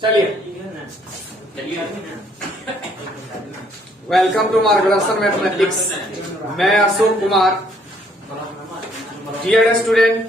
चलिए, welcome to मार्गदर्शन mathematics. मैं अशोक कुमार। डियर स्टूडेंट,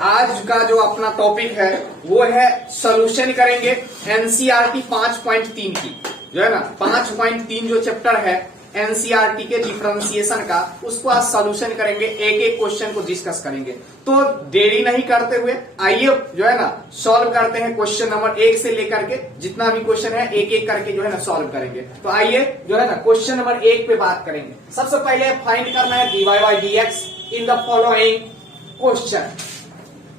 आज का जो अपना टॉपिक है वो है सॉल्यूशन करेंगे एनसीईआरटी 5.3 की, जो है ना 5.3 जो चैप्टर है एनसीईआरटी के डिफरेंशिएशन का, उसको आज सॉल्यूशन करेंगे। एक एक क्वेश्चन को डिस्कस करेंगे। तो देरी नहीं करते हुए आइए जो है ना सॉल्व करते हैं। क्वेश्चन नंबर 1 से लेकर के जितना भी क्वेश्चन है एक एक करके जो है ना सॉल्व करेंगे। तो आइए जो है ना क्वेश्चन नंबर 1 पे बात करेंगे। सबसे पहले फाइंड करना है dy by dx in the following question.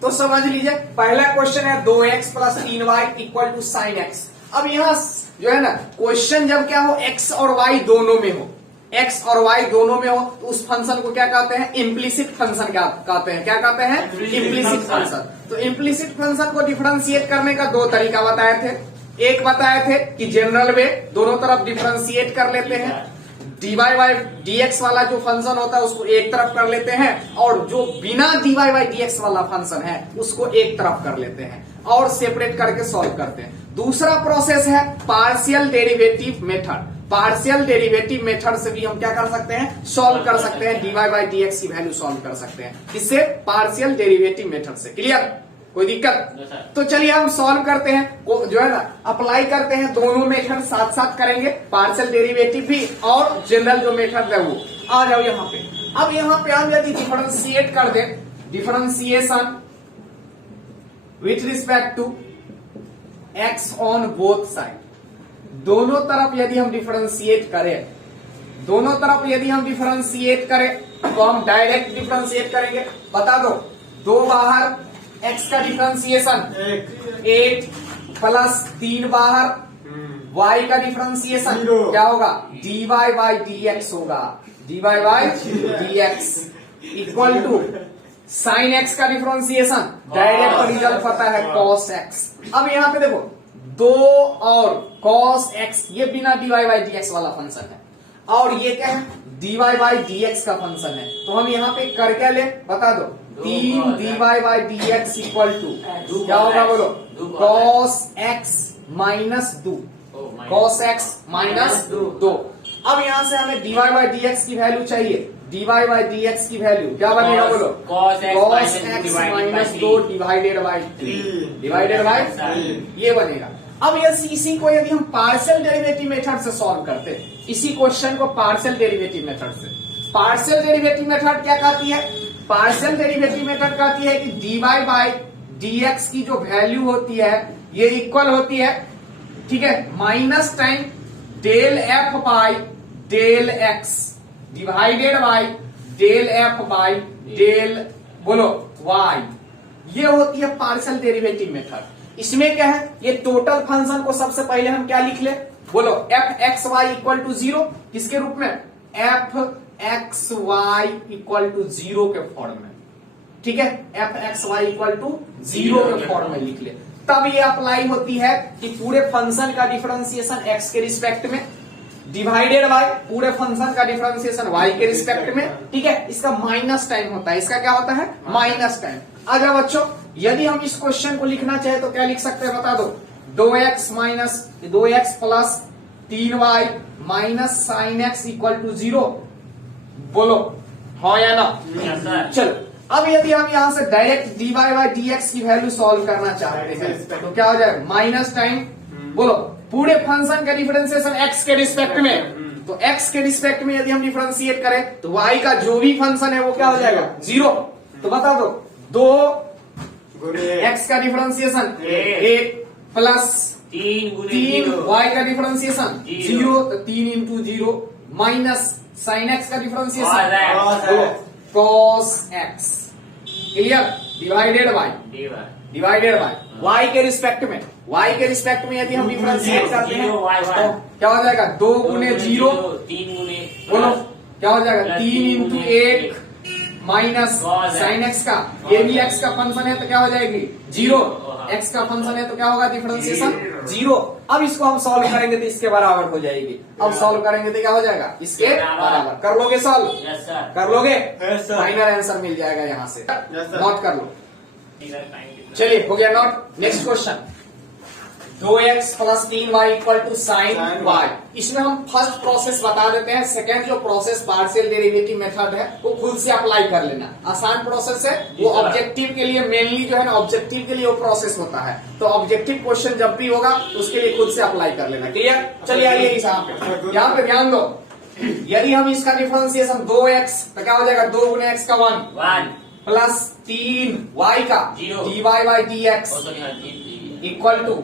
तो समझ लीजिए, पहला क्वेश्चन है 2x plus 3y equal to sine x. अब यहाँ जो है ना क्वेश्चन जब क्या हो x और y दोनों में हो, x और y दोनों में हो तो उस फंक्शन को क्या कहते हैं? इम्प्लिसिट फंक्शन कहते हैं। क्या कहते हैं? Implicit function. तो इम्प्लिसिट फंक्शन को डिफरेंशिएट करने का दो तरीका बताए थे। एक बताए थे कि जनरल में दोनों तरफ डिफरेंशिएट कर लेते हैं, dy by dx वाला जो फंक्शन होता है उसको एक तरफ कर लेते हैं, और जो बिना dy by dx वाला फंक्शन है उसको एक तरफ कर लेते हैं और सेपरेट करके सॉल्व करते हैं। दूसरा प्रोसेस है partial derivative method. Partial derivative method से भी हम क्या कर सकते हैं? सॉल्व कर सकते हैं, dy by dx की वैल्यू सॉल्व कर सकते हैं। किससे? पार्शियल डेरिवेटिव मेथड से। क्लियर? कोई दिक्कत? तो चलिए हम सॉल्व करते हैं, जो है ना अप्लाई करते हैं। दोनों मेथड साथ साथ करेंगे, पार्शियल डेरिवेटिव भी और जनरल जो मेथड है वो। आ जाओ यहाँ पे। अब यहाँ पे हम यदि डिफरेंशिएट कर दें, differentiation with respect to x on both side, दोनों तरफ यदि हम डिफरेंशिएट करें, दोनों तरफ यदि हम डिफरेंशिएट करें तो हम डायरेक्ट डिफरेंशिएट करेंगे। बता दो, दो बाहर x का डिफरेंशिएशन 8 प्लस 3 बाहर y का डिफरेंशिएशन क्या होगा? dy by dx होगा। dy by dx equal to sine x का डिफरेंशिएशन, डायरेक्ट रिजल्ट पता है cos x। अब यहाँ पे देखो, 2 और cos x, ये बिना dy by dx वाला फंक्शन है, और ये क्या है? dy by dx का फंक्शन है। तो हम यहाँ पे कर क्या ले? बता दो, 3 dy by dx equal to क्या होगा? बोलो, cos x minus 2, cos x minus 2। अब यहाँ से हमें dy by dx की वैल्यू चाहिए। dy by dx की वैल्यू क्या बनेगा? बोलो, cos x minus 2 divided by 3, divided by 3 ये बनेगा। अब इसी को यदि हम पार्शियल डेरिवेटिव मेथड से सॉल्व करते हैं, इसी क्वेश्चन को पार्शियल डेरिवेटिव मेथड से, पार्शियल डेरिवेटिव मेथड क्या कहती है? पार्शियल डेरिवेटिव मेथड कहती है कि dy by dx की जो वैल्यू होती है ये इक्वल होती है, ठीक है, minus time del f by del x divided by del f by del बोलो y। ये होती है पार्शियल डेरिवेटिव मेथड। इसमें क्या है? ये टोटल फंक्शन को सबसे पहले हम क्या लिख ले? बोलो, f x Y equal to 0 किसके रूप में? F x Y equal to 0 के फॉर्म में, ठीक है, f x Y equal to 0 के फॉर्म में लिख ले। तब ये अप्लाई होती है कि पूरे फंक्शन का डिफरेंशिएशन x के रिस्पेक्ट में डिवाइडेड बाय पूरे फंक्शन का डिफरेंशिएशन y के रिस्पेक्ट में, ठीक है। इसका माइनस टाइम होता है, इसका क्या होता है? Minus time. अगर बच्चों यदि हम इस क्वेश्चन को लिखना चाहे तो क्या लिख सकते हैं? बता दो, 2x plus 3y minus sine x equal to 0। बोलो हाँ या ना? चलो, अब यदि हम यहां से डायरेक्ट dy by dx की वैल्यू सॉल्व करना चाहते हैं तो क्या हो जाएगा? माइनस टाइम, बोलो, पूरे फंक्शन का डिफरेंशिएशन x के रिस्पेक्ट में, तो x के रिस्पेक्ट में यदि हम डिफरेंशिएट करें तो y का जो भी फंक्शन है वो क्या हो जाएगा? 0। तो बता दो, 2 x का डिफरेंशिएशन 8 प्लस 3 y का डिफरेंशिएशन 0, तो 3 इंटू 0 माइनस साइन x का differentiation cos x, clear, divided by y के रिस्पेक्ट में, y के रिस्पेक्ट में यदि हम डिफरेंशिएट करते हैं तो क्या हो जाएगा? 2 गुने 0, बोलो क्या हो जाएगा? 3 इंटू 1 माइनस साइन x का, ये भी x का फंक्शन है तो क्या हो जाएगी? 0, x का फंक्शन है तो क्या होगा? डिफरेंशिएशन 0। अब इसको हम सॉल्व करेंगे तो इसके बराबर हो जाएगी। अब सॉल्व करेंगे तो क्या हो जाएगा? इसके बराबर। कर लोगे सॉल्व? कर लोगे? फाइनल आंसर मिल जाएगा यहाँ से। नोट कर लो। चलिए, हो गया note. Next question, 2x plus 3y equal to sine y। इसमें हम फर्स्ट प्रोसेस बता देते हैं, सेकेंड जो प्रोसेस पार्शियल डेरिवेटिव मेथड है वो खुद से अप्लाई कर लेना, आसान प्रोसेस है वो। ऑब्जेक्टिव के लिए मेनली जो है ना, ऑब्जेक्टिव के लिए वो प्रोसेस होता है, तो ऑब्जेक्टिव क्वेश्चन जब भी होगा उसके लिए खुद से अप्लाई कर लेना। क्लियर? चलिए आइए यहाँ पे ध्यान दो। यदि हम इसका डिफरेंशिएशन 2x तो क्या हो जाएगा, 2 गुने x का 1 प्लस 3y का dy by dx equal to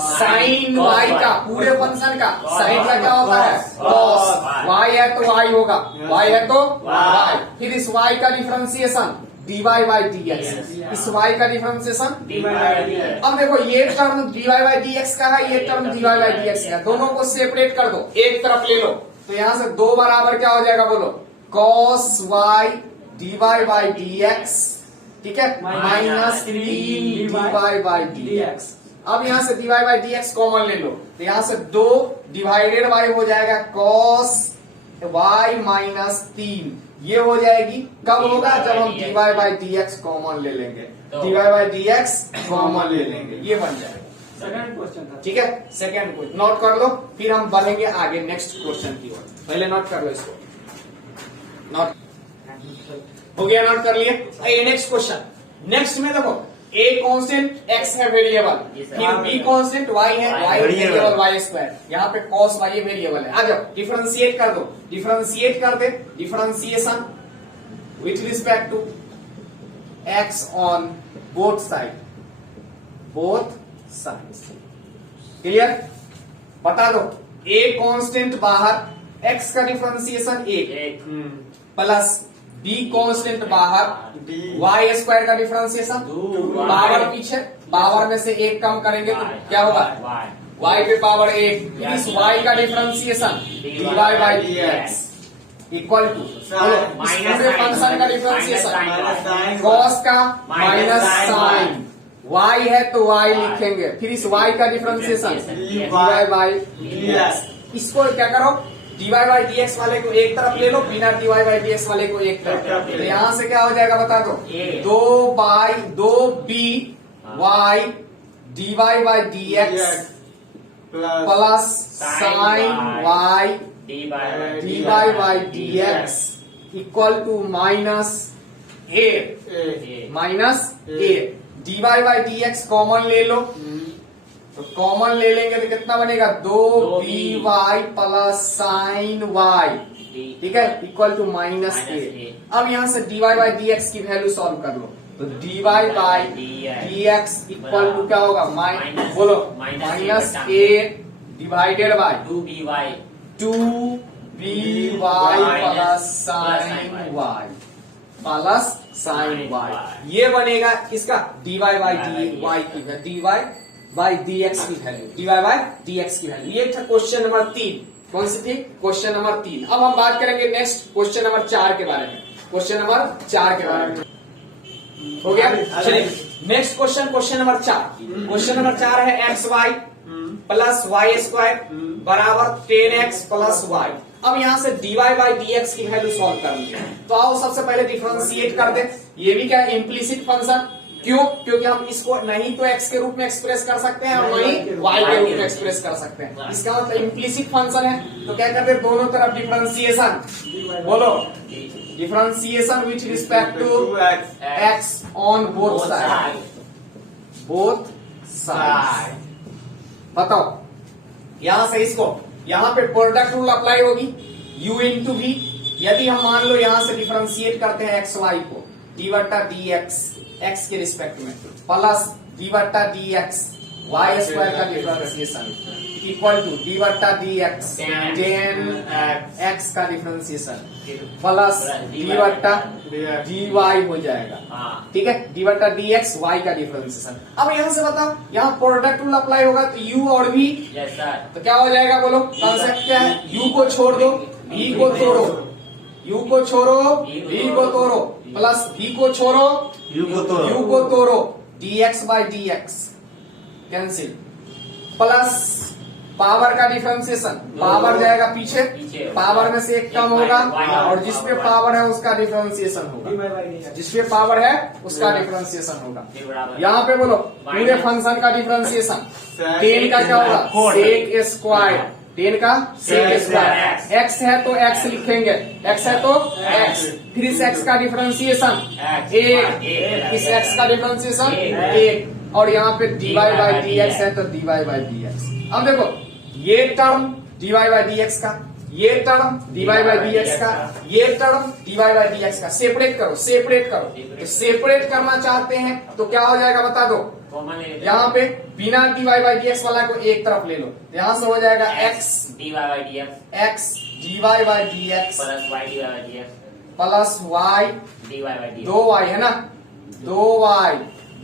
sine y का पूरे फंक्शन का साइन का क्या होता है cos, y है तो y होगा, y है तो y, फिर इस y का डिफरेंशिएशन dy बाई dx, इस y का डिफरेंशिएशन dy बाई dx। अब देखो ये टर्म dy बाई dx का है, ये टर्म dy बाई dx का है, दोनों को सेपरेट कर दो, एक तरफ ले लो, तो यहां से 2 बराबर क्या हो जाएगा बोलो, cos y dy by dx, ठीक है, माइनस 3 dy बाई dx। अब यहां से dy बाई dx कॉमन ले लो, तो यहां से 2 डिवाइडेड बाई हो जाएगा cos y माइनस 3, ये हो जाएगी, कब होगा जब हम dy बाई dx कॉमन ले लेंगे, dy बाई dx कॉमन ले लेंगे, ये बन जाएगा सेकंड क्वेश्चन था। ठीक है, सेकंड क्वेश्चन नोट कर लो, फिर हम बढ़ेंगे आगे नेक्स्ट क्वेश्चन की ओर। पहले नोट कर लो इसको, नोट हो गया, नोट कर लिए। आइए नेक्स्ट क्वेश्चन। नेक्स्ट में देखो a कांस्टेंट x है वेरिएबल, फिर b कांस्टेंट y है, y वेरिएबल y स्क्वायर, यहाँ पे cos y वेरिएबल है। आ जाओ डिफरेंशिएट कर दो, डिफरेंशिएट कर दे, differentiation with respect to x on both side, both sides. Clear? बता दो a कांस्टेंट बाहर, x का डिफरेंशिएशन 1 प्लस b कांस्टेंट बाहर, y स्क्वायर का डिफरेंशिएशन पावर पीछे, पावर में से 1 कम करेंगे तो क्या होगा, y पे पावर 1, इस y का differentiation dy by dx equal to पूरे फंक्शन का डिफरेंशिएशन cos का माइनस साइन, y है तो y लिखेंगे, फिर इस y का डिफरेंशिएशन dy बाई dx। इसको क्या करो, dy बाई dx वाले को एक तरफ ले लो, बिना dy बाई dx वाले को एक तरफ, तो यहां से क्या हो जाएगा बता दो, 2b y dy by dx plus sine y dy by dx equal to minus a dy by dx common ले लो, तो कॉमन ले लेंगे तो कितना बनेगा, 2by प्लस साइन y, ठीक है, इक्वल टू माइनस a। अब यहां से dy बाई dx की वैल्यू सॉल्व कर लो, तो dy by dx equal to क्या होगा, बोलो minus a divided by 2by plus sine y plus sine y, ये बनेगा इसका dy बाई dy की dy बाई dx की वैल्यू, dy बाई dx की वैल्यू। ये था क्वेश्चन नंबर 3। कौन सी थी? Question number 3। अब हम बात करेंगे नेक्स्ट क्वेश्चन नंबर 4 के बारे में, क्वेश्चन नंबर 4 के बारे में। हो गया? चलिए next question, question number 4। Question number 4 है x y plus y square बराबर 10x प्लस y। अब यहां से dy बाई dx की वैल्यू सॉल्व करनी है, तो आओ सबसे पहले डिफरेंशिएट कर दे। ये भी क्या है, इम्प्लीसिट फंक्शन, क्यों? क्योंकि हम इसको नहीं तो x के रूप में एक्सप्रेस कर सकते हैं और नहीं y के रूप में एक्सप्रेस कर सकते हैं। इसका मतलब इम्प्लीसिट फंक्शन है, तो क्या करते हैं, दोनों तरफ डिफरेंशिएशन, बोलो differentiation with respect to x on both side, both side. बताओ यहां से इसको, यहां पे प्रोडक्ट रूल अप्लाई होगी, u इंटू v। यदि हम मान लो यहां से डिफरेंशिएट करते हैं एक्स वाई को, डी बट्टा डी एक्स एक्स के रिस्पेक्ट में प्लस डी बट्टा डी एक्स वाई स्क्वायर का डिफरेंशिएशन इक्वल टू डी बट्टा डी एक्स 10 एक्स का डिफरेंशिएशन प्लस डी बट्टा डी वाई हो जाएगा, ठीक है, डी बट्टा डी एक्स वाई का डिफरेंशिएशन। अब यहां से बताओ, यहाँ प्रोडक्ट रूल अप्लाई होगा तो u और v, तो क्या हो जाएगा बोलो, कॉन्सेप्ट क्या है, u को छोड़ दो v को तोड़ो, u को छोड़ो v को तोड़ो, प्लस v को छोड़ो u को तोड़ो, dx by dx cancel, plus power का डिफरेंशिएशन, पावर जाएगा पीछे, पावर में से एक कम होगा और जिसपे पावर है उसका डिफरेंशिएशन होगा, जिसपे पावर है उसका डिफरेंशिएशन होगा। यहाँ पे बोलो पूरे फंक्शन का डिफरेंशिएशन 10 का क्या होगा सेक स्क्वायर, 10 का सेक स्क्वायर, एक्स है तो एक्स लिखेंगे, एक्स है तो एक्स, फिर इस एक्स का डिफरेंशिएशन एक, इस एक्स का डिफरेंशिएशन एक, और यहाँ पे dy बाई डी एक्स है तो dy बाई डी एक्स। अब देखो ये term dy by D x का, ये term dy by D x का, ये term dy by D x का सेपरेट करो, सेपरेट करो। तो सेपरेट करना चाहते हैं तो क्या हो जाएगा बता दो, यहाँ पे बिना dy बाई डी एक्स वाला को एक तरफ ले लो, यहाँ से हो जाएगा x dy by D x, x dy by D x plus y dy by D x, plus y dy by d दो y है ना, दो y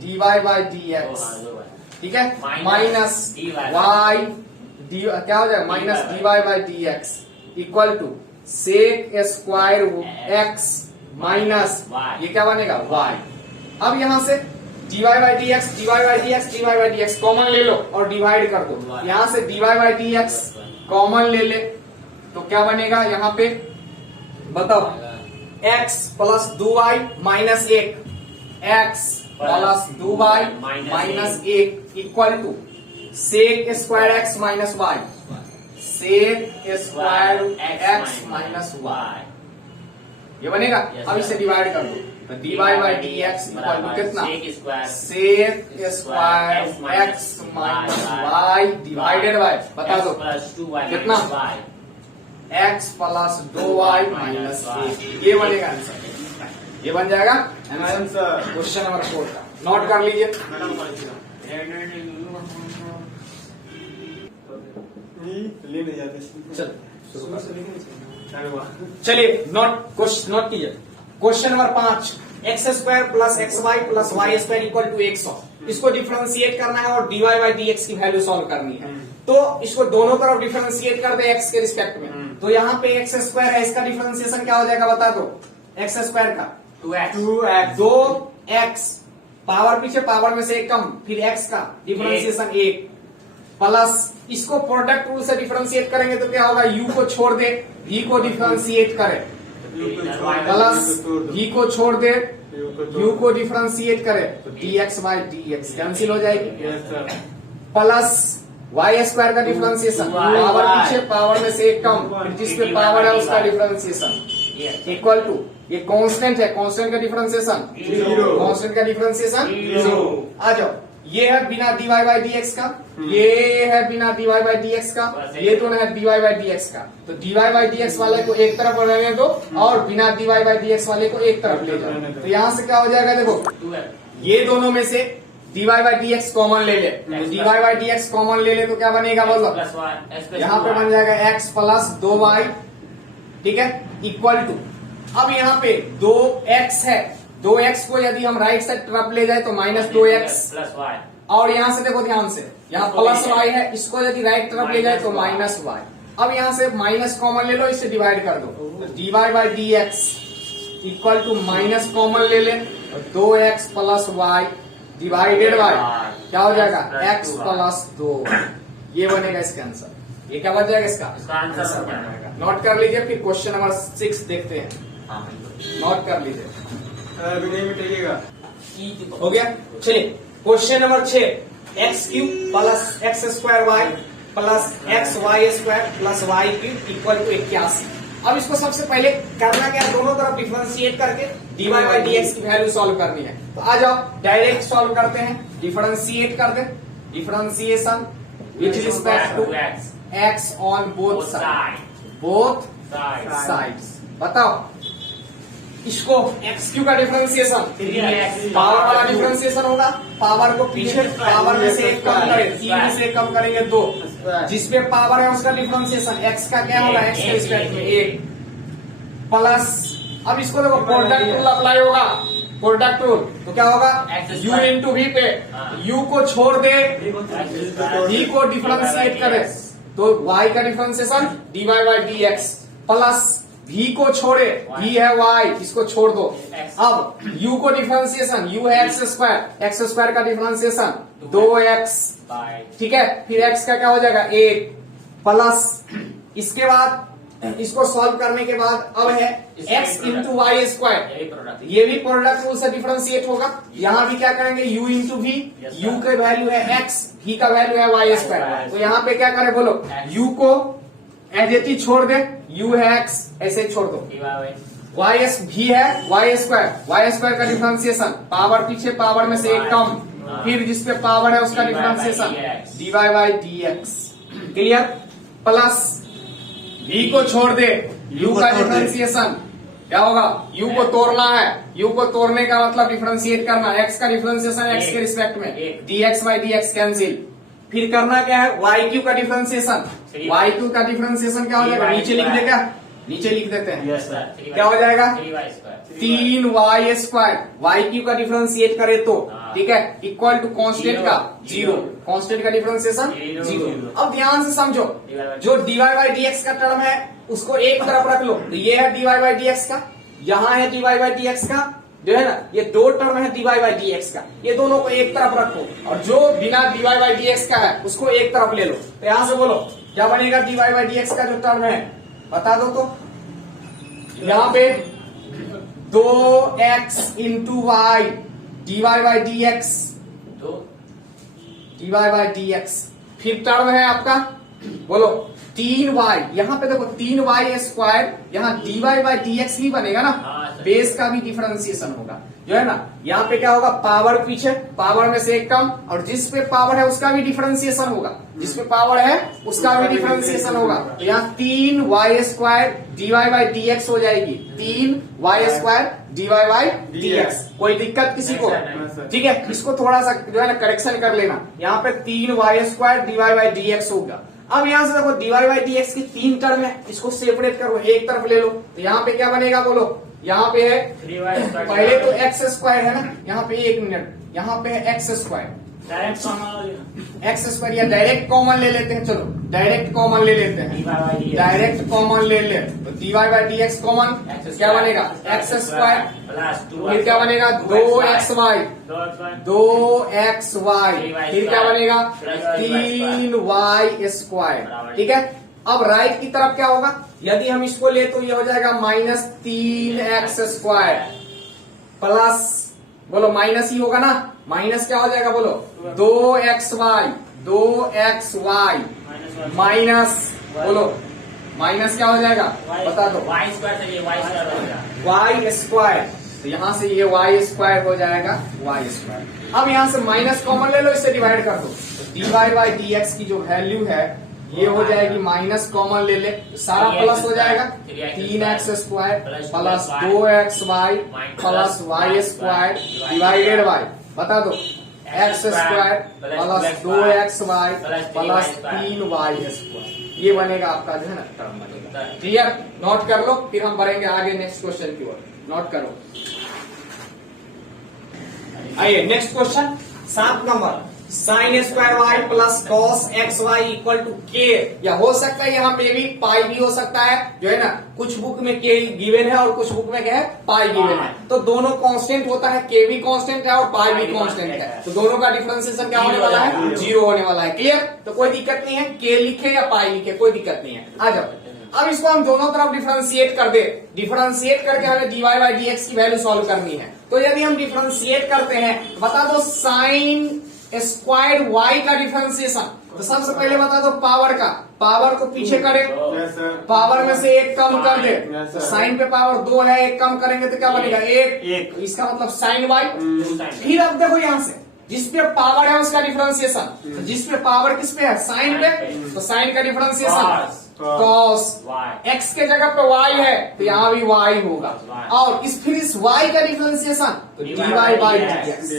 dy by D x, ठीक है, माइनस y डी क्या हो जाएगा minus dy by D x equal to sec square x minus ये क्या बनेगा y। अब यहाँ से dy by D x, dy by D x, dy by D x common ले लो और डिवाइड कर दो, यहाँ से dy by D x common ले ले तो क्या बनेगा यहाँ पे बताओ, x plus 2y minus 1, x plus 2y minus 1 equal to sec square x minus y, sec square x minus y ये बनेगा। अब इसे डिवाइड कर दो तो dy by D x equal to कितना sec square x minus y divided by बता दो कितना x प्लस 2y माइनस 1, ये बनेगा आंसर, ये बन जाएगा आंसर क्वेश्चन नंबर 4 का। नोट कर लीजिए, चलिए नोट कीजिए। Question number 5, x square plus x y plus y square equal to 100, इसको डिफरेंशिएट करना है और dy बाई डी एक्स की वैल्यू सॉल्व करनी है। तो इसको दोनों तरफ डिफरेंशिएट कर दे x के रिस्पेक्ट में, तो यहाँ पे एक्स स्क्वायर है, इसका डिफरेंशिएशन क्या हो जाएगा बता दो, एक्स स्क्वायर का 2x, दो x पावर पीछे पावर में से एक कम, फिर x का डिफरेंशिएशन 1 प्लस इसको प्रोडक्ट रूल से डिफरेंशिएट करेंगे तो क्या होगा, u को छोड़ दे v को डिफरेंशिएट करे, प्लस v को छोड़ दे u को डिफरेंशिएट करे तो dx by D x cancel हो जाएगी, प्लस y स्क्वायर का डिफरेंशिएशन पावर पीछे पावर में से एक कम, फिर जिसपे पावर है उसका डिफरेंशिएशन इक्वल टू ये कांस्टेंट है, कांस्टेंट का डिफरेंशिएशन कांस्टेंट का डिफरेंशिएशन 0। आ जाओ, ये है बिना dy बाई डी एक्स का, ये है बिना dy बाई डी एक्स का, ये दोनों है dy बाई डी एक्स का, तो dy बाई डी एक्स वाले को एक तरफ रहने दो और बिना dy बाई डी एक्स वाले को एक तरफ ले जाओ। तो यहाँ से क्या हो जाएगा देखो, ये दोनों में से dy by D x common ले ले, dy by D x common ले ले तो क्या बनेगा बोलो, यहाँ पे बन जाएगा x प्लस 2y, ठीक है, इक्वल टू, अब यहाँ पे 2x है, 2x को यदि हम राइट साइड तरफ ले जाए तो माइनस 2x प्लस y, और यहाँ से देखो ध्यान से यहाँ प्लस y है, इसको यदि राइट तरफ ले जाए तो माइनस y। अब यहाँ से माइनस कॉमन ले लो, इससे डिवाइड कर दो, dy by D x equal to minus common ले ले 2x plus y divided bye क्या हो जाएगा x प्लस 2, ये बनेगा इसका आंसर, ये क्या बन जाएगा इसका आंसर बनेगा। नोट कर लीजिए, फिर क्वेश्चन नंबर 6 देखते हैं, नोट कर लीजिए, हो गया। चलिए question number 6, x cube plus x square y plus x y square plus y cube equal to 81। अब इसको सबसे पहले करना क्या, दोनों तरफ डिफरेंशिएट करके dy बाई डी एक्स की वैल्यू सॉल्व करनी है। तो आ जाओ डायरेक्ट सॉल्व करते हैं, डिफरेंशिएट कर दे, differentiation with respect to x on both sides. बताओ इसको एक्स क्यू का डिफरेंशिएशन पावर वाला डिफरेंशिएशन होगा, पावर को पीछे पावर में से एक कम करें, 3 से कम करेंगे 2, जिसपे पावर है उसका डिफरेंशिएशन x का क्या होगा, x के रिस्पेक्ट में 1 प्लस, अब इसको देखो प्रोडक्ट रूल अप्लाई होगा, प्रोडक्ट रूल तो क्या होगा u इंटू v पे u को छोड़ दे v को डिफरेंशिएट करे तो y का differentiation dy by D x plus v को छोड़े v है y, इसको छोड़ दो। अब u को डिफरेंशिएशन u है एक्स स्क्वायर का डिफरेंशिएशन 2x, ठीक है, फिर x का क्या हो जाएगा 1 प्लस इसके बाद इसको सॉल्व करने के बाद अब है x इंटू वाई स्क्वायर, यही प्रोडक्ट ये भी प्रोडक्ट रूल से डिफरेंशिएट होगा। यहाँ भी क्या करेंगे u into v, Yes, u sir. का वैल्यू है x, v का वैल्यू है वाई स्क्वायर। तो यहाँ पे क्या करें बोलो, X. u को एज इट इज छोड़ दे, u है x ऐसे ही छोड़ दो, वाई y s भी है वाई स्क्वायर का डिफरेंशिएशन, पावर पीछे पावर में से एक कम, फिर जिसपे पावर है उसका dy by differentiation dx. dy by dx, clear. Plus v को छोड़ दे, u का डिफरेंशिएशन क्या होगा, u को तोड़ना है, u को तोड़ने का मतलब डिफरेंशिएट करना, x का डिफरेंशिएशन x के रिस्पेक्ट में, एक। dx by dx cancel. फिर करना क्या है, yq का डिफरेंशिएशन, yq का डिफरेंशिएशन क्या हो जाएगा, नीचे लिख दे क्या, नीचे लिख देते हैं, यस सर, क्या हो जाएगा? 3y² 3y स्क्वायर, yq का डिफरेंशिएट करे तो हाँ। ठीक है, इक्वल टू कांस्टेंट का जीरो। 0, कांस्टेंट का डिफरेंशिएशन जीरो। 0। अब ध्यान से समझो, Divided by- जो dy बाई dx का टर्म है उसको एक तरफ रख लो, तो ये है dy बाई dx का, यहाँ है dy बाई dx का, जो है ना ये दो टर्म है dy बाई dx का, ये दोनों को एक तरफ रखो, और जो बिना dy बाई dx का है उसको एक तरफ ले लो। तो यहां से बोलो क्या बनेगा, dy बाई dx का जो टर्म है बता दो तो, यहाँ पे 2x into y dy by dx, दो dy बाई dx, फिर टर्म है आपका बोलो 3y, यहाँ पे देखो 3y स्क्वायर, यहाँ dy बाई dx ही बनेगा ना, हाँ, सर। बेस का भी डिफरेंशिएशन होगा, जो है ना यहाँ पे क्या होगा, पावर पीछे पावर में से एक कम, और जिस पे पावर है उसका भी डिफरेंशिएशन होगा, जिस पे पावर है उसका भी डिफरेंशिएशन होगा। तो यहाँ 3y square dy by dx हो जाएगी, 3y square dy by dx। कोई दिक्कत किसी को? नहीं, सर। ठीक है, इसको थोड़ा सा जो है ना करेक्शन कर लेना, यहाँ पे 3y square dy by dx होगा। अब यहाँ से देखो dy बाई dx की 3 टर्म है, इसको सेपरेट करो, एक तरफ ले लो, तो यहाँ पे क्या बनेगा बोलो, यहाँ पे है 3y² पहले तो x स्क्वायर है ना, यहाँ पे 1 मिनट, यहाँ पे है x square, direct common x square या डायरेक्ट कॉमन ले लेते हैं, चलो डायरेक्ट कॉमन ले लेते हैं, डायरेक्ट कॉमन ले ले, तो dy बाई dx कॉमन क्या बनेगा, x स्क्वायर, प्लस 2 फिर क्या बनेगा 2xy, 2xy, फिर क्या बनेगा 3y स्क्वायर, ठीक है। अब राइट की तरफ क्या होगा, यदि हम इसको ले तो ये हो जाएगा -3x स्क्वायर, प्लस बोलो माइनस ही होगा ना, माइनस क्या हो जाएगा बोलो 2xy माइनस बोलो माइनस क्या हो जाएगा बता दो, y² से ये y² हो गया, y स्क्वायर, तो यहाँ से ये y स्क्वायर हो जाएगा y स्क्वायर। अब यहाँ से माइनस कॉमन ले लो, इससे डिवाइड कर दो, तो dy बाई dx की जो वैल्यू है ये हो जाएगी, माइनस कॉमन ले ले तो सारा प्लस हो जाएगा, 3x square plus 2xy plus y square divided by बता दो x square plus 2xy plus 3y square, ये बनेगा आपका जो है ना टर्म बनेगा। क्लियर, नोट कर लो, फिर हम बढ़ेंगे आगे नेक्स्ट क्वेश्चन की ओर, नोट करो। आइए next question 7 number, sine square y plus cos x Y equal to k, या हो सकता है यहाँ पे भी पाई भी हो सकता है, जो है ना कुछ बुक में के गिवन है और कुछ बुक में क्या है पाई गिवन है, तो दोनों कांस्टेंट होता है, के भी कांस्टेंट है और पाई भी कांस्टेंट है, तो दोनों का डिफरेंशिएशन क्या होने वाला है, 0 होने वाला है। क्लियर, तो कोई दिक्कत नहीं है, के लिखे या पाई लिखे कोई दिक्कत नहीं है। आ जाओ, अब इसको हम दोनों तरफ डिफरेंशिएट कर दे, डिफरेंशिएट करके हमें dy बाई dx की वैल्यू सॉल्व करनी है। तो यदि हम डिफरेंशिएट करते हैं, बता दो साइन स्क्वायर्ड y का डिफरेंशिएशन, तो सबसे पहले बता दो पावर का, पावर को पीछे करे, पावर में से एक कम कर दे, तो साइन पे पावर 2 है, एक कम करेंगे तो क्या बनेगा 1, इसका मतलब साइन y। फिर अब देखो यहाँ से जिसपे पावर है उसका डिफरेंशिएशन, तो जिसपे पावर किस पे है साइन पे, तो साइन का डिफरेंशिएशन cos, x के जगह पे y है तो यहाँ भी y होगा, और फिर इस y का डिफरेंशिएशन तो dy बाई dx।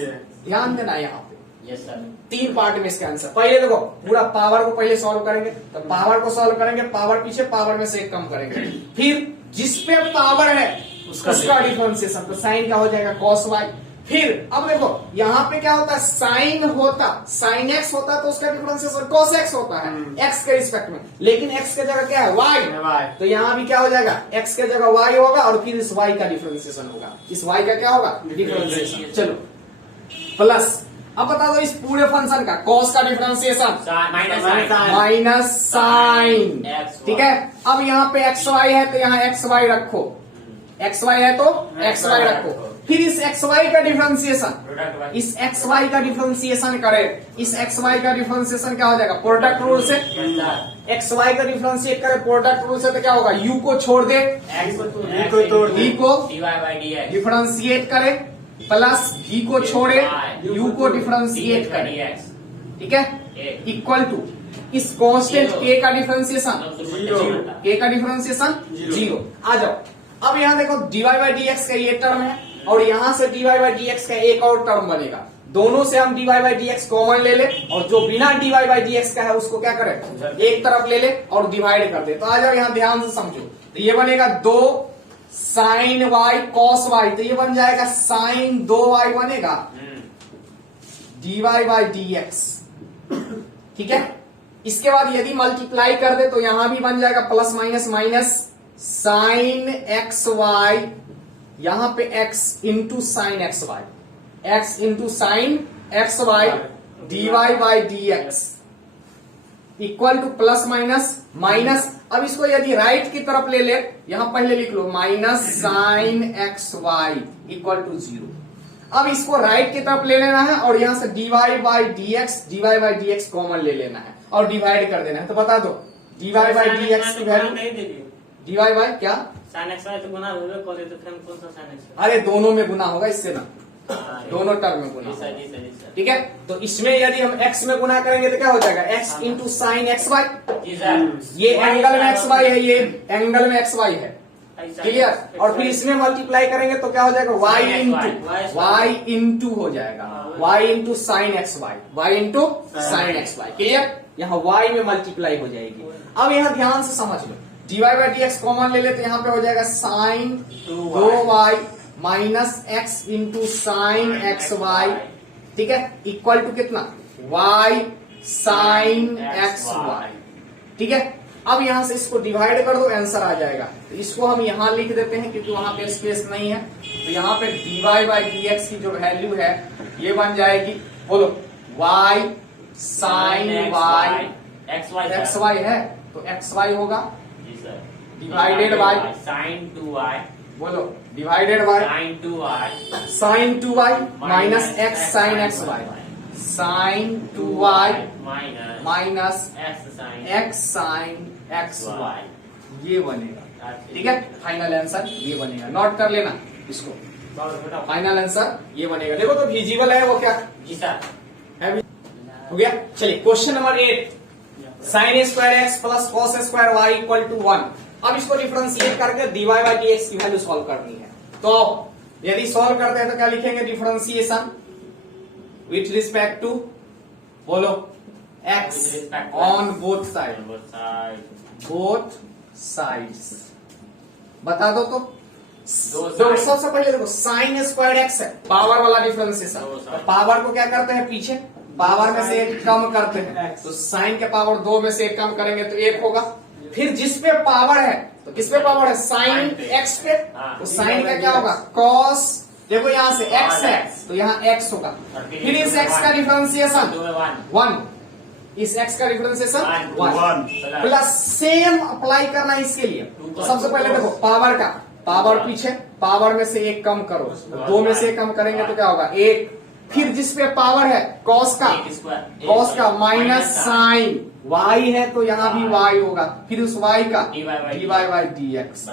ध्यान देना यहाँ पे, यस सर, 3 पार्ट में इसका आंसर। पहले देखो पूरा पावर को पहले सॉल्व करेंगे, तो पावर को सॉल्व करेंगे, पावर पीछे पावर में से एक कम करेंगे, फिर जिसपे पावर है उसका डिफरेंशिएशन, तो साइन का हो जाएगा cos y। फिर अब देखो यहाँ पे क्या होता है, साइन होता साइन x होता तो उसका डिफरेंशिएशन cos x होता है x के रिस्पेक्ट में, लेकिन x के जगह क्या है y, तो यहाँ भी क्या हो जाएगा x के जगह y होगा और फिर इस y का डिफरेंशिएशन होगा, इस y का क्या होगा डिफरेंशिएशन। चलो प्लस अब बता दो इस पूरे फंक्शन का कॉस का differentiation minus minus sine, X, ठीक है। अब यहाँ पे एक्स वाई है तो यहाँ एक्स वाई रखो, एक्स वाई है तो एक्स वाई रखो। फिर इस एक्स वाई का डिफरेंशिएशन, प्रोडक्ट इस एक्स वाई का डिफरेंशिएशन करे, इस एक्स वाई का डिफरेंशिएशन क्या हो जाएगा, प्रोडक्ट रूल से। एक्स वाई का डिफरेंशिएट करे प्रोडक्ट रूल से तो क्या होगा, यू को छोड़ दे, एक्स को तोड़ दी को डिवाइड बाय डीएक्स डिफरेंशिएट करे, प्लस v को छोड़े u को डिफरेंशिएट करे, ठीक है, इक्वल टू इस कांस्टेंट k का डिफरेंशिएशन, k का डिफरेंशिएशन 0। आ जाओ, अब यहाँ देखो dy बाई dx का ये टर्म है और यहाँ से dy बाई dx का एक और टर्म बनेगा, दोनों से हम dy बाई dx कॉमन ले ले और जो बिना dy बाई dx का है उसको क्या करें, एक तरफ ले ले और डिवाइड कर दे। तो आ जाओ यहाँ ध्यान से समझो, तो ये बनेगा 2 साइन वाई कॉस वाई, तो ये बन जाएगा साइन 2y बनेगा dy बाई dx, ठीक है। इसके बाद यदि मल्टीप्लाई कर दे तो यहां भी बन जाएगा plus minus minus sine x y, यहां पे x into sine x y, x into sine x y dy by dx equal to plus minus minus. अब इसको यदि राइट की तरफ ले ले, यहां पहले लिख लो minus sine x Y equal to 0। अब इसको राइट की तरफ ले लेना है और यहां से dy बाई dx कॉमन ले लेना है और डिवाइड कर देना है। तो बता दो dy बाई dx की वैल्यू, dy बाई क्या, साइन एक्स वाई तो गुना होगा, कौन तो फिर कौन सा साइन एक्स, अरे दोनों में गुना होगा, इससे ना दोनों टर्म में गुना होगा, ठीक है। तो इसमें यदि हम x में गुना करेंगे तो क्या हो जाएगा, x into sine x y, ये एंगल में एक्स वाई है, ये एंगल में एक्स वाई है, क्लियर। और फिर इसमें मल्टीप्लाई करेंगे तो क्या हो जाएगा, y इंटू हो जाएगा, y into sine x y, y into sine x y, clear. यहाँ y में मल्टीप्लाई हो जाएगी। अब यहाँ ध्यान से समझ लो, dy बाई dx कॉमन ले ले तो यहाँ पे हो जाएगा sine 2y minus x into sine x y, ठीक है, इक्वल टू कितना, y साइन एक्स वाई, ठीक है। अब यहां से इसको डिवाइड कर दो, आंसर आ जाएगा। तो इसको हम यहां लिख देते हैं क्योंकि वहां पे स्पेस नहीं है, तो यहाँ पे dy बाई dx की जो वैल्यू है ये बन जाएगी, बोलो y sine y x y है तो एक्स वाई होगा डिवाइडेड बाई साइन 2y, बोलो divided by sine 2y minus x sine x y, sine 2y minus x sine x y, ये बनेगा, ठीक है। फाइनल आंसर ये बनेगा, नोट कर लेना इसको, फाइनल आंसर ये बनेगा। देखो तो विजिबल है वो क्या जी सर है, हो गया। चलिए question number 8, sine square x plus cos square y equal to 1। अब इसको डिफरेंशिएट करके dy बाई dx की वैल्यू सॉल्व करनी है। तो यदि सॉल्व करते हैं तो क्या लिखेंगे, डिफरेंशिएशन विथ रिस्पेक्ट टू, बोलो x on both side, both sides, बता दो। तो सबसे पहले देखो साइन स्क्वायर एक्स है, पावर वाला डिफरेंशिएशन, पावर को क्या करते हैं, पीछे पावर में से एक कम करते हैं, तो साइन के पावर 2 में से एक कम करेंगे तो 1 होगा। फिर जिस पे पावर है, तो किस पे पावर है, साइन एक्स पे, तो साइन का क्या होगा, कॉस, देखो यहाँ से x है तो यहाँ x होगा। फिर इस x का डिफरेंशिएशन 1, इस x का डिफरेंशिएशन 1 प्लस सेम अप्लाई करना इसके लिए। तो सबसे पहले देखो पावर का, पावर पीछे, पावर में से एक कम करो, 2 में से एक कम करेंगे तो क्या होगा, 1। फिर जिस पे पावर है कॉस का माइनस साइन y है तो यहाँ भी y होगा, फिर उस y का dy बाई dx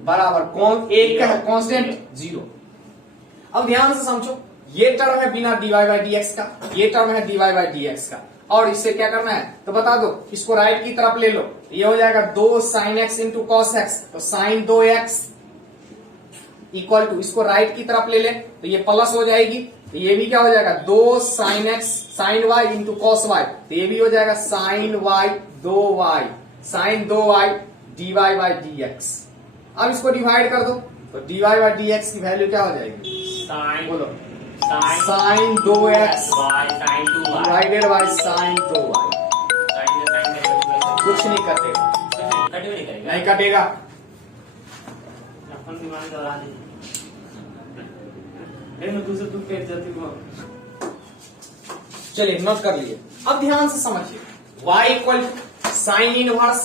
बराबर कौन, एक का है कांस्टेंट 0। अब ध्यान से समझो, ये टर्म है बिना dy बाई dx का, ये टर्म है dy बाई dx का, और इससे क्या करना है तो बता दो, इसको राइट की तरफ ले लो, ये हो जाएगा 2 sine x into cos x, तो साइन 2x इक्वल टू, इसको राइट की तरफ ले ले तो ये प्लस हो जाएगी, तो ये भी क्या हो जाएगा, 2 sine x sine y into cos y, तो ये भी हो जाएगा sine y 2y, sine 2y dy by dx। अब इसको डिवाइड कर दो तो dy बाई dx की वैल्यू क्या हो जाएगी, बोलो sign 2x divided by sine 2y, कुछ नहीं कटेगा, नहीं कटेगा। दूसरे तू पेज जाती चलिए नोट कर लिए। अब ध्यान से समझिए, y equal to sine inverse,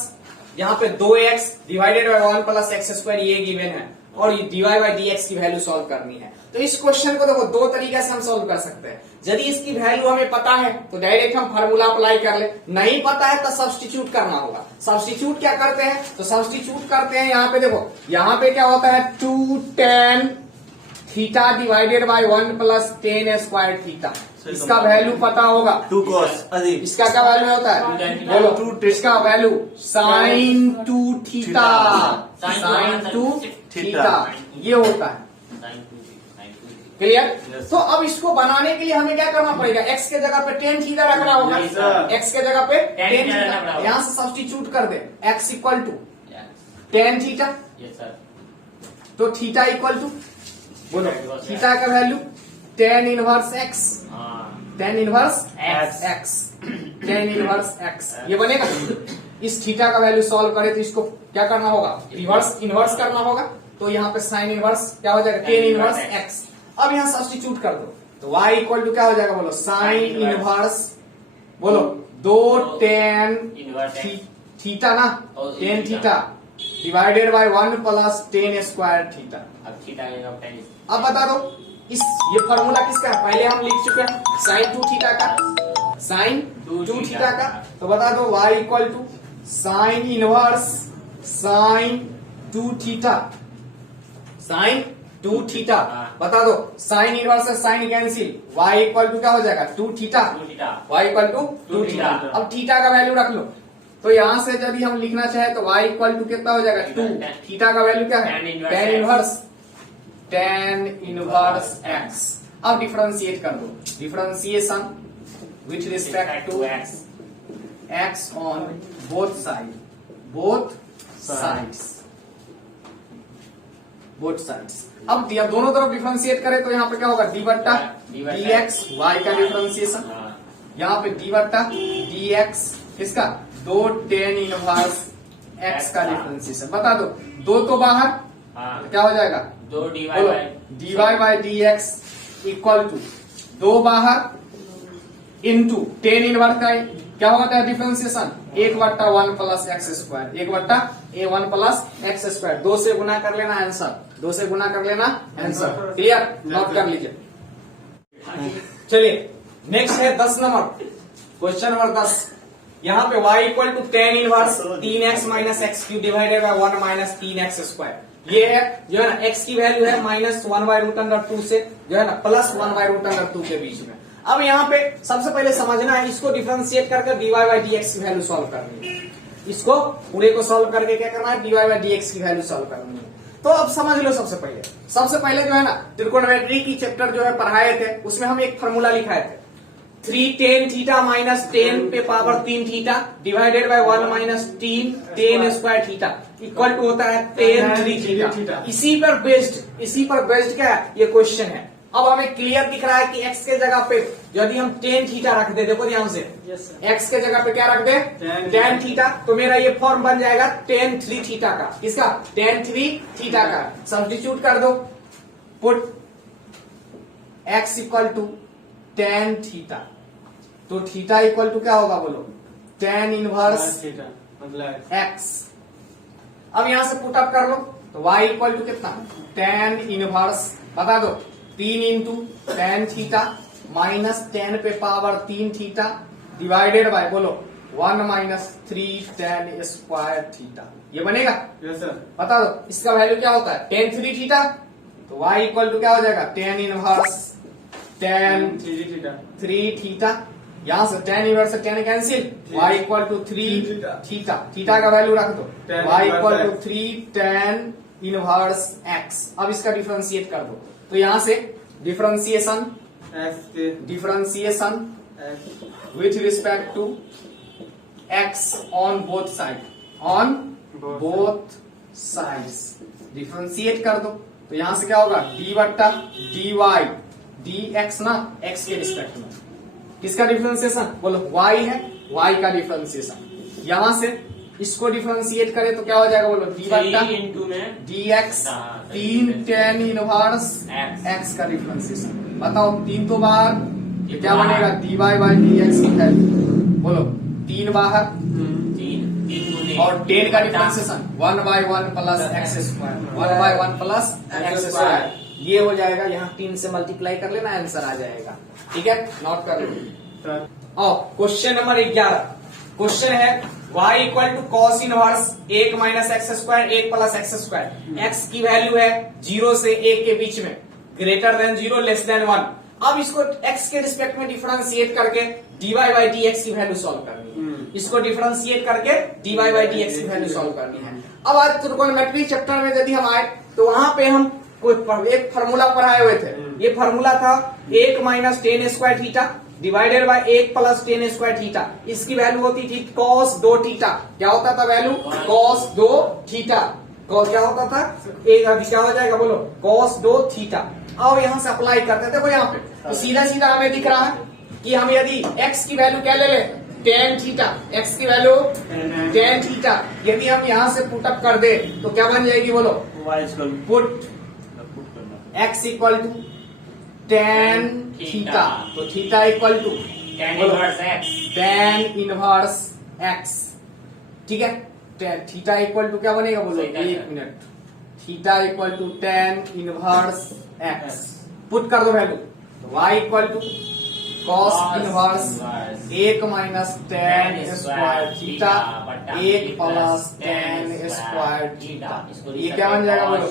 यहाँ पे 2x divided by 1 plus x square ये गिवन है, और ये dy बाय dx की वैल्यू सॉल्व करनी है। तो इस क्वेश्चन को देखो दो तरीके से हम सॉल्व कर सकते हैं। यदि इसकी वैल्यू हमें पता है तो डायरेक्ट हम फार्मूला अप्लाई कर ले, नहीं पता है तो सब्स्टिट्यूट करना होगा। सब्स्टिट्यूट क्या करते हैं, तो सब्स्टिट्यूट करते हैं, यहाँ पे देखो, यहाँ पे क्या होता है 2 tan theta divided by 1 plus tan square theta, इसका वैल्यू पता होगा। 2 cos अधिक इसका क्या वैल्यू होता है, बोलो, इसका value sine 2 theta, sine 2 theta ये होता है। क्लियर? तो अब इसको बनाने के लिए हमें क्या करना पड़ेगा, x के जगह पे tan थीटा रखना होगा, x के जगह पे tan थीटा, यहाँ से सब्स्टिट्यूट कर दे, x equal to tan theta, तो थीटा इक्वल टू, बोलो थीटा का value tan inverse x, tan inverse x, tan inverse x ये बनेगा। इस थीटा का वैल्यू सॉल्व करे तो इसको क्या करना होगा, रिवर्स इनवर्स करना होगा, तो यहाँ पे साइन इनवर्स क्या हो जाएगा, tan इनवर्स x। अब यहाँ सब्स्टिट्यूट कर दो, तो y इक्वल टू क्या हो जाएगा, बोलो साइन इनवर्स, बोलो 2 tan थीटा ना, tan theta divided by 1 plus tan square theta. अब बता दो इस ये फॉर्मूला किसका है, पहले हम लिख चुके हैं, साइन 2 थीटा का, साइन 2 थीटा का, तो बता दो y equal to sine inverse sine 2 theta, sine 2 theta, बता दो साइन इनवर्स से sine cancel, y equal to क्या हो जाएगा 2 theta, y equal to 2 theta. अब थीटा का वैल्यू रख लो, तो यहां से यदि हम लिखना चाहे तो y इक्वल टू कितना हो जाएगा 2, थीटा का वैल्यू क्या है tan इनवर्स x। अब डिफरेंशिएट कर दो, differentiation with respect to x on both side, both sides. अब दोनों तरफ डिफरेंशिएट करें तो यहाँ पे क्या होगा, डी बट्टा dx, y का डिफरेंशिएशन, यहाँ पे डी बट्टा dx किसका, 2 tan इनवर्स x का डिफरेंशिएशन। बता दो, दो तो बाहर, क्या हो जाएगा, दो dy bye dx equal to 2 बाहर इंटू tan इनवर्स का क्या होता है differentiation, 1/1 plus x square, 1/1 plus x square, 2 से गुना कर लेना आंसर, 2 से गुना कर लेना आंसर। क्लियर? नोट कर लीजिए। चलिए नेक्स्ट है 10 नंबर, क्वेश्चन नंबर 10। यहाँ पे y equal to tan inverse 3x minus x cube divided by 1 minus 3x square, ये है जो है ना x की वैल्यू है -1/√2 से जो है ना +1/√2 के बीच में। अब यहाँ पे सबसे पहले समझना है, इसको डिफरेंशिएट करके dy बाई dx की वैल्यू सॉल्व करनी है, इसको पूरे को सॉल्व करके क्या करना है, dy बाई dx की वैल्यू सॉल्व करनी है। तो अब समझ लो, सबसे पहले जो है ना त्रिकोणमिति की चैप्टर जो है पढ़ाए थे, उसमें हम एक फॉर्मूला लिखाए थे, 3 tan थीटा माइनस 10 पे power 3 theta divided by 1 minus 3 tan square theta equal to होता है tan 3 थीटा। इसी पर बेस्ड क्या है ये क्वेश्चन है। अब हमें क्लियर दिख रहा है कि x के जगह पे यदि हम tan थीटा रख दे, देखो ध्यान से, x के जगह पे क्या रख दे, tan थीटा, तो मेरा ये फॉर्म बन जाएगा tan 3 थीटा का, किसका, tan 3 थीटा का। सब्स्टिट्यूट कर दो, put x equal to tan theta, तो थीटा इक्वल टू क्या होगा, बोलो tan इनवर्स x। अब यहां से पुट अप कर लो, तो y इक्वल टू कितना, tan इनवर्स, बता दो 3 इंटू tan थीटा माइनस 10 पे पावर 3 थीटा डिवाइडेड बाय, बोलो 1 माइनस 3 tan स्क्वायर थीटा, ये बनेगा। Yes sir. बता दो इसका वैल्यू क्या होता है, tan 3 थीटा, तो y इक्वल टू क्या हो जाएगा, tan इनवर्स tan 3 थीटा, यहाँ से tan इनवर्स से tan cancel, y equal to 3 theta, theta का वैल्यू रख दो, y equal to 3 tan inverse x। अब इसका डिफरेंशिएट कर दो, तो यहां से differentiation with respect to x on both sides differentiate कर दो, तो यहां से क्या होगा, d बट्टा dy dx ना, x के रिस्पेक्ट में, किसका डिफरेंशिएशन, बोलो y है, y का डिफरेंशिएशन। यहां से इसको डिफरेंशिएट करें तो क्या हो जाएगा, बोलो d बट्टा dx 3 tan इनवर्स x का डिफरेंशिएशन। बताओ 3 तो बाहर, तो क्या बनेगा dy बाई dx की वैल्यू बोलो 3 बाहर 3 और 10 का differentiation 1 by 1 plus x square 1 by 1 plus x square ये हो जाएगा, यहाँ 3 से मल्टीप्लाई कर लेना आंसर आ जाएगा। ठीक है, नोट कर लो। और क्वेश्चन नंबर 11 क्वेश्चन है y equal to cos inverse 1 minus x square 1 plus x square. x की वैल्यू है 0 से 1 के बीच में, ग्रेटर देन 0 लेस देन 1। अब इसको x के रिस्पेक्ट में डिफरेंशिएट करके dy बाई dx की वैल्यू सॉल्व करनी है। इसको डिफरेंशिएट करके dy बाई dx की वैल्यू सॉल्व करनी है। अब आज त्रिकोणमिति चैप्टर में यदि हम आए तो वहां पे हम एक फार्मूला पढ़ाए हुए थे। ये फार्मूला था 1 minus tan square theta divided by 1 plus tan square theta. इसकी वैल्यू होती थी cos 2 थीटा। क्या होता था वैल्यू? cos 2 theta. क्या होता था? एक अभी क्या हो जाएगा बोलो? cos 2 theta. अब यहां से अप्लाई करते थे, देखो यहाँ पे तो सीधा सीधा हमें दिख रहा है कि हम यदि x की वैल्यू क्या ले ले टेन थीटा, x की वैल्यू टेन थीटा, यदि हम यहाँ से पुट अप कर दे तो क्या बन जाएगी बोलो? Put x equal to tan theta, तो theta equal to tan inverse x tan inverse x। ठीक है, थीटा इक्वल टू क्या बनेगा बोलो? एक minute, theta equal to tan inverse x। पुट कर दो वैल्यू, तो y equal to cos inverse 1 minus tan square theta 1 plus tan square theta. ये क्या बन जाएगा बोलो?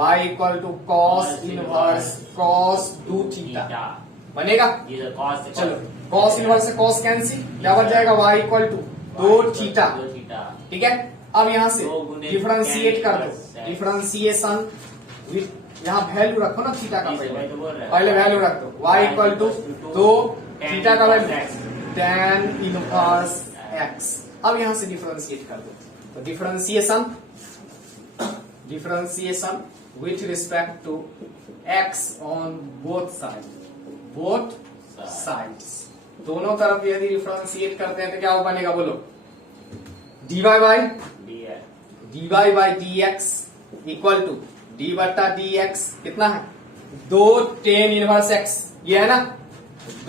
y equal to cos inverse cos 2 theta बनेगा। चलो cos इनवर्स से cos कैंसिल, क्या बन जाएगा? y equal to 2 theta. ठीक है, अब यहाँ से डिफरेंशिएट कर दो, डिफरेंशिएशन यहाँ वैल्यू रखो ना थीटा का, पहले वैल्यू रख दो। y इक्वल टू 2 थीटा का वैल्यू टेन इनवर्स x। अब यहाँ से डिफरेंशिएट कर दो, तो differentiation with respect to x on both sides, दोनों तरफ यदि डिफरेंशिएट करते हैं तो क्या बनेगा बोलो? dy by dx equal to d बट्टा dx कितना है? 2 टेन इनवर्स x, ये है ना,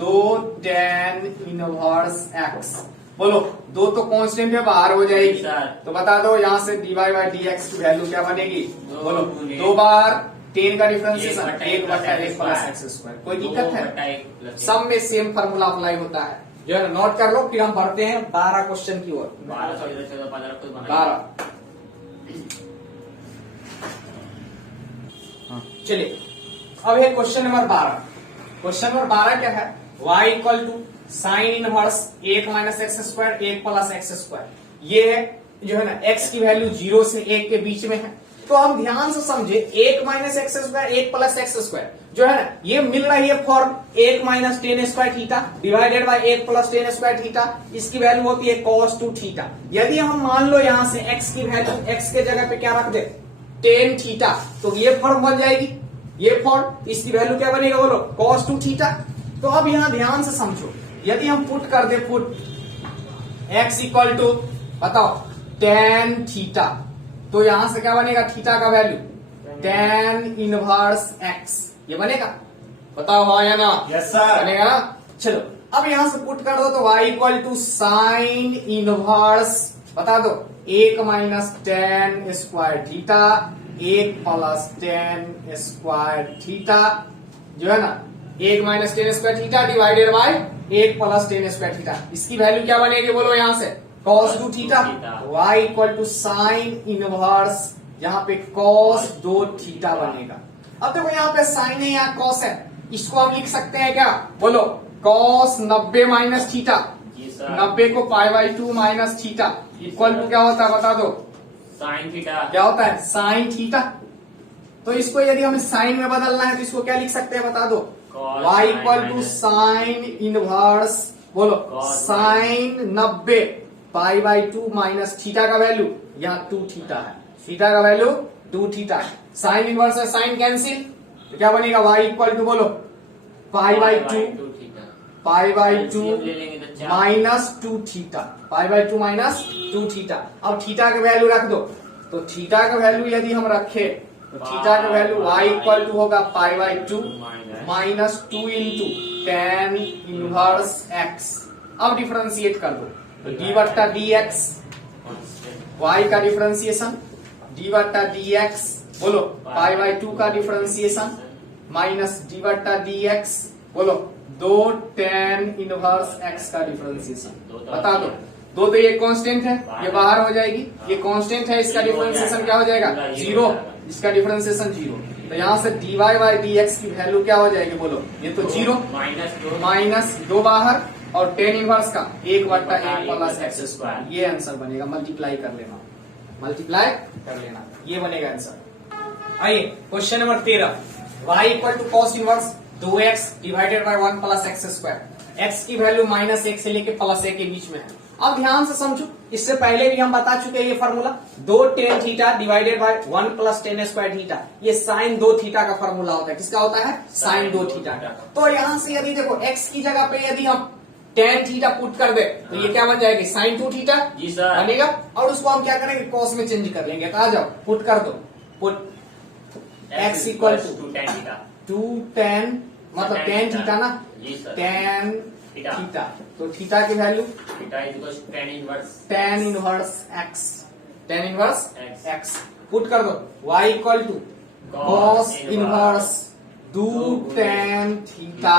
2 टेन इनवर्स x। बोलो 2 तो कांस्टेंट है, बाहर हो जाएगी, तो बता दो यहाँ से dy बाई dx की वैल्यू क्या बनेगी बोलो? 2 बार 10 का डिफरेंशिएशन 1 बट्टा 1 प्लस एक्स स्क्वायर। कोई दिक्कत है? सब में सेम फार्मूला अप्लाई होता है, जो है नोट कर लो। फिर हम बढ़ते हैं 12 क्वेश्चन की ओर। 12 चलिए, अब है क्वेश्चन नंबर 12। क्वेश्चन नंबर 12 क्या है? y equal to sine inverse 1 minus x square 1 plus x square. ये है जो है ना x की वैल्यू 0 से 1 के बीच में है। तो हम ध्यान से समझे 1 minus x square 1 plus x square जो है ना, ये मिल रही है form 1 minus tan square theta divided by 1 plus tan square theta. इसकी वैल्यू होती है cos 2 थीटा। यदि हम मान लो यहाँ से x की वैल्यू x के जगह पे क्या रख दे? टेन थीटा, तो ये फॉर्म बन जाएगी, ये फॉर्म। इसकी वैल्यू क्या बनेगा बोलो? cos 2 theta. तो अब यहाँ ध्यान से समझो, यदि हम पुट कर दे पुट x इक्वल टू बताओ टेन थीटा, तो यहां से क्या बनेगा? थीटा का वैल्यू टेन इनवर्स x, ये बनेगा। बताओ हाँ या ना? यस सर, बनेगा ना। चलो अब यहां से पुट कर दो, तो y equal to sine inverse बता दो 1 minus tan square theta 1 plus tan square theta, जो है ना 1 minus tan square theta divided by 1 plus tan square theta. इसकी वैल्यू क्या बनेगी बोलो? यहां से cos 2 theta. y equal to sine inverse यहाँ पे cos 2 थीटा बनेगा। अब देखो यहाँ पे साइन है, यहाँ cos है, इसको हम लिख सकते हैं क्या बोलो? cos 90 माइनस थीटा, 90 को pi by 2 minus theta equal to क्या होता है बता दो? Sine theta. क्या होता है? Sine theta. तो इसको यदि हमें साइन में बदलना है तो इसको क्या लिख सकते हैं बता दो? y equal to sine inverse बोलो sine 90 pi by 2 minus theta का वैल्यू यहाँ 2 थीटा है, थीटा का वैल्यू 2 थीटा है। साइन इनवर्स है, साइन कैंसिल, तो क्या बनेगा? y इक्वल टू बोलो pi by 2 pi by 2 minus 2 theta, pi by 2 minus 2 theta. अब थीटा का वैल्यू रख दो, तो थीटा का वैल्यू यदि हम रखे तो थीटा का वैल्यू y इक्वल टू होगा पाई by 2 minus 2 into tan inverse x। अब डिफरेंशिएट कर दो तो d बट्टा dx, y का डिफरेंशिएशन d बट्टा dx, बोलो पाई बाई 2 का डिफरेंशिएशन माइनस d बट्टा dx, बोलो 2 tan इनवर्स x का डिफरेंशिएशन। बता दो, दो तो ये कांस्टेंट है, ये बाहर हो जाएगी, ये कांस्टेंट है, इसका डिफरेंशिएशन क्या हो जाएगा? 0, इसका डिफरेंशिएशन 0। तो यहाँ से dy बाई dx की वैल्यू क्या हो जाएगी? बोलो, ये तो 0 माइनस 2 बाहर और tan इनवर्स का 1 बट्टा 1 प्लस एक्स स्क्वायर, ये आंसर बनेगा। मल्टीप्लाई कर लेना, मल्टीप्लाई कर लेना, ये बनेगा आंसर। आइए question number 13, y equal to cos inverse 2x divided by 1 plus x square. x की वैल्यू -1 से लेके +1 के बीच में है। अब ध्यान से समझो, इससे पहले भी हम बता चुके हैं ये formula, 2 tan theta divided by 1 plus tan square theta, ये साइन 2 थीटा का फार्मूला होता है। किसका होता है? साइन 2 थीटा का। तो यहाँ से यदि देखो x की जगह पे यदि हम tan थीटा पुट कर दे तो ये क्या बन जाएगी? साइन 2 थीटा बनेगा, और उसको हम क्या करेंगे? कॉस में चेंज कर लेंगे। कहा जाओ, पुट कर दो, put x equal to 2 tan, मतलब tan थीटा ना, tan थीटा, तो थीटा की value tan inverse x, tan inverse x पुट कर दो, y equal to cos inverse 2 tan theta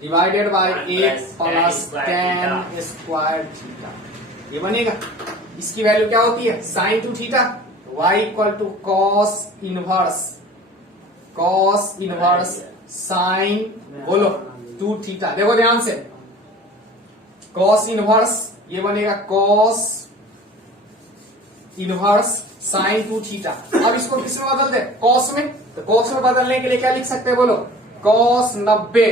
divided by 1 plus tan square theta, ये बनेगा। इसकी वैल्यू क्या होती है? Sine 2 theta, y equal to cos inverse sine, बोलो 2 थीटा। देखो ध्यान से, कॉस इनवर्स ये बनेगा कॉस इनवर्स साइन 2 थीटा। अब इसको किस में बदल दे? कॉस में। तो कॉस में बदलने के लिए क्या लिख सकते हैं? बोलो, cos 90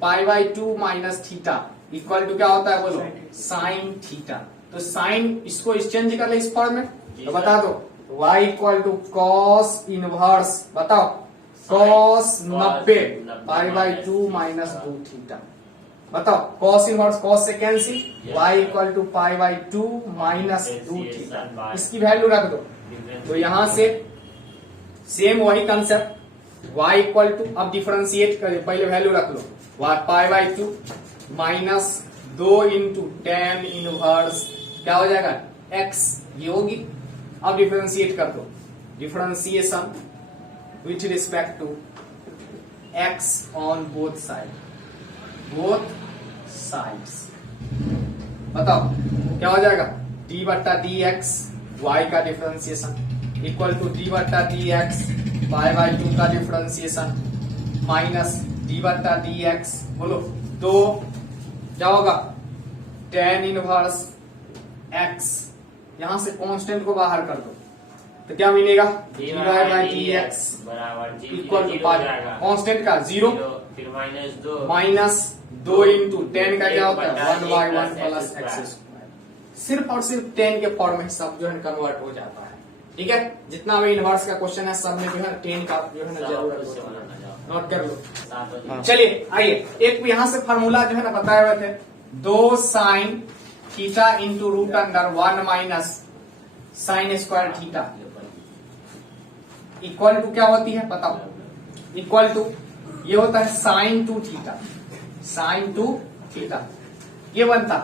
pi by 2 minus theta equal to क्या होता है? बोलो, साइन थीटा। तो साइन, इसको एक्सचेंज कर ले इस फॉर्म में, तो बता दो y equal to cos inverse, बताओ, cos 90 pi by 2 minus 2 theta. बताओ, कॉस इनवर्स कॉस से cancel, y equal to pi by 2 minus 2 theta, इसकी वैल्यू रख दो। तो यहां से सेम वही कंसेप्ट, y इक्वल टू, अब डिफरेंशिएट करें, पहले वैल्यू रख लो, pi by 2 minus 2 into tan inverse क्या हो जाएगा? x, ये होगी। अब डिफरेंशिएट कर दो, differentiation with respect to x on both sides. बताओ क्या हो जाएगा? d बट्टा dx, y का डिफरेंशिएशन इक्वल टू d बट्टा dx पाई बाई 2 का डिफरेंशिएशन माइनस d बट्टा dx, बोलो, तो क्या होगा? tan इनवर्स x, यहां से कांस्टेंट को बाहर कर दो तो क्या मिलेगा? dy by dx equal to constant का 0 माइनस 2 इंटू tan का क्या होता है? 1 बाई 1 प्लस एक्स स्क्वायर। सिर्फ और सिर्फ tan के फॉर्म में सब जो है कन्वर्ट हो जाता है। ठीक है, जितना भी इनवर्स का क्वेश्चन है सब में जो है tan का जो है ना जरूरत होता है, नोट कर लो। चलिए आइए, एक यहाँ से फार्मूला जो है ना बताए हुए थे, 2 sine theta into root under 1 minus sine square theta equal to क्या होती है? बताओ, इक्वल टू ये होता है साइन 2 थीटा, ये बनता।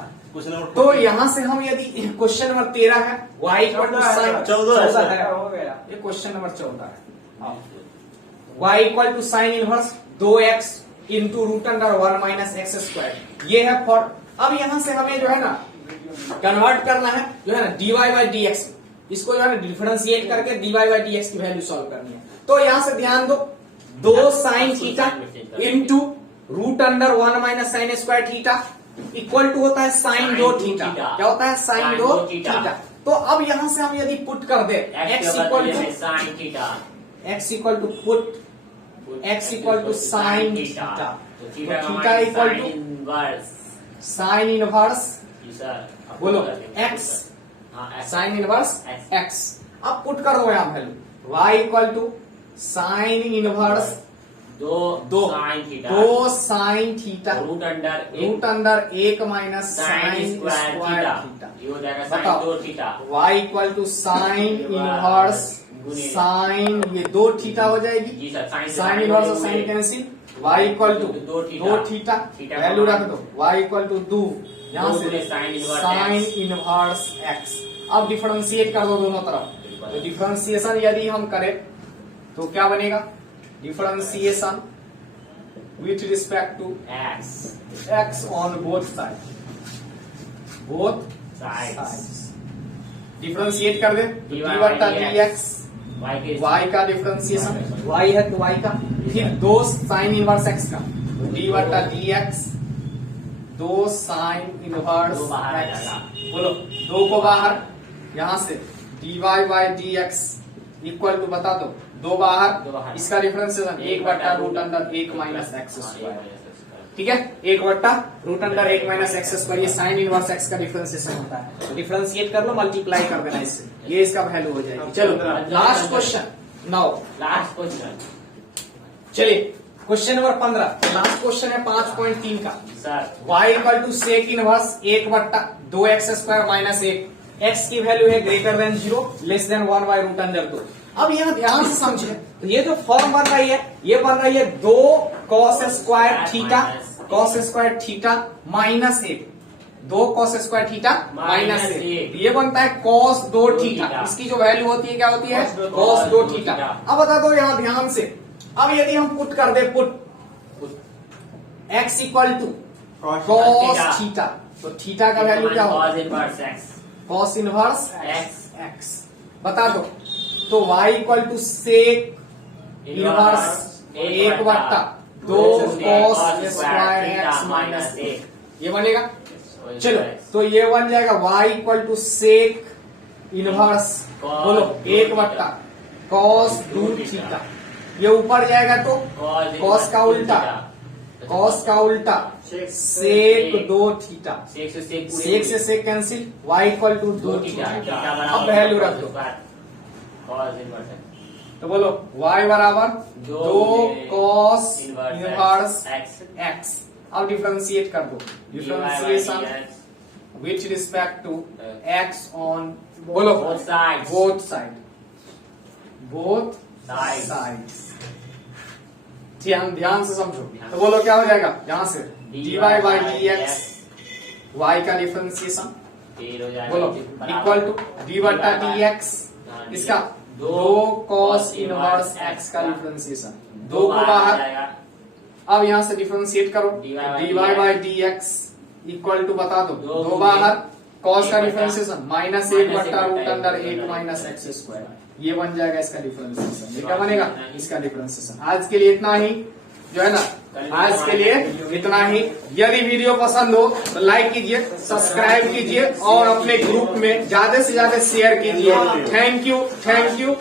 तो यहां से हम यदि क्वेश्चन नंबर 13 है, y इक्वल टू साइन 14 है, ये क्वेश्चन नंबर 14 है, y equal to sine inverse 2x into root under 1 minus x square, ये है फॉर। अब यहां से हमें जो है ना कन्वर्ट करना है जो है ना dy बाई dx, इसको जो है ना डिफरेंशिएट करके dy बाई dx की वैल्यू सॉल्व करनी है। तो यहां से ध्यान दो, 2 sine theta into root under 1 minus sine square theta equal to होता है साइन 2 थीटा। क्या होता है? Sine 2 theta. तो अब यहां से हम यदि पुट कर दे x equal to sine theta, x equal to put x equal to sine theta, तो theta equal to sine inverse, बोलो x, साइन इनवर्स x। अब पुट कर दो यहाँ value, y equal to sine inverse 2 sine theta root under 1 minus sine square theta, बताओ y equal to sine inverse sine, ये 2 theta हो जाएगी, sine inverse और sine cancel, y equal to दो थीटा। दो थीटा थीटा वैल्यू का रख दो y इक्वल टू 2 यहाँ दो से गुने sin inverse sine x। Inverse x। अब डिफरेंशिएट कर दो दोनों तरफ। तो डिफरेंशिएशन यदि हम करें तो क्या बनेगा? Differentiation with respect to x x on both side, both sides differentiate कर दे dy डी बटा by डी एक्स y के y का डिफरेंशिएशन y है तो y का, फिर दो साइन इनवर्स x का डी बटा डी एक्स, दो साइन इनवर्स दो बाहर आ x। जाएगा। बोलो दो को बाहर, यहाँ से dy by D x equal to बता दो दो दो बाहर, बाहर। इसका डिफरेंशिएशन एक बटा रूट अंडर एक माइनस एक्स स्क्वायर। ठीक है, एक बट्टा रूट अंडर एक माइनस एक्स स्क्वायर, ये साइन इनवर्स एक्स का डिफरेंशिएशन होता है। तो डिफरेंशिएट कर लो, मल्टीप्लाई कर देना इससे, ये इसका वैल्यू हो जाएगी। चलो last question now, last question चलिए क्वेश्चन नंबर 15, लास्ट क्वेश्चन है 5.3 का। Sir y equal to sec inverse एक बट्टा दो एक्स स्क्वायर माइनस एक, x की वैल्यू है greater than 0 less than 1 by root under 2। अब यहाँ ध्यान से समझे, तो ये जो फॉर्म बन रही है ये बन रही है दो cos square theta, cos square theta minus एक, दो कॉस स्क्वायर थीटा माइनस एक, ये बनता है कॉस दो थीटा। इसकी जो वैल्यू होती है क्या होती है? कॉस दो थीटा। अब बता दो यहाँ ध्यान से, अब यदि हम पुट कर दे put x equal to cos theta, तो थीटा का वैल्यू क्या होगा? cos inverse x cos inverse x x। बता दो, तो y equal to sec inverse एक बट्टा दो कॉस स्क्वायर एक्स माइनस एक, ये बनेगा। चलो तो ये बन जाएगा y equal to sec inverse, बोलो एक बट्टा कॉस दो थीटा, ये ऊपर जाएगा तो कॉस का उल्टा, कॉस का उल्टा सेक दो थीटा, सेक से sec cancel, y equal to दो थीटा। अब वैल्यू रख दो, cos inverse तो बोलो y बराबर दो cos inverse inverse x x। अब डिफरेंशिएट कर दो, differentiation with respect to x on, बोलो both sides both side, both Sides. Sides. ध्यान से समझो, तो बोलो क्या हो जाएगा यहाँ से dy by D x, y का डिफरेंशिएशन बोलो इक्वल टू डी बटा डी एक्स, इसका दो कॉस इनवर्स x का डिफरेंशिएशन, दो को बाहर। अब यहाँ से डिफरेंशिएट करो, dy by D x equal to बता दो दो बाहर, कॉस का डिफरेंशिएशन माइनस एक बट्टा रूट अंडर एक माइनस एक्स स्क्वायर, ये बन जाएगा इसका डिफरेंशिएशन। ये क्या बनेगा? इसका डिफरेंशिएशन। आज के लिए इतना ही, जो है ना, आज के लिए इतना ही। यदि वीडियो पसंद हो तो लाइक कीजिए, सब्सक्राइब कीजिए और अपने ग्रुप में ज्यादा से ज्यादा शेयर कीजिए। Thank you, thank you.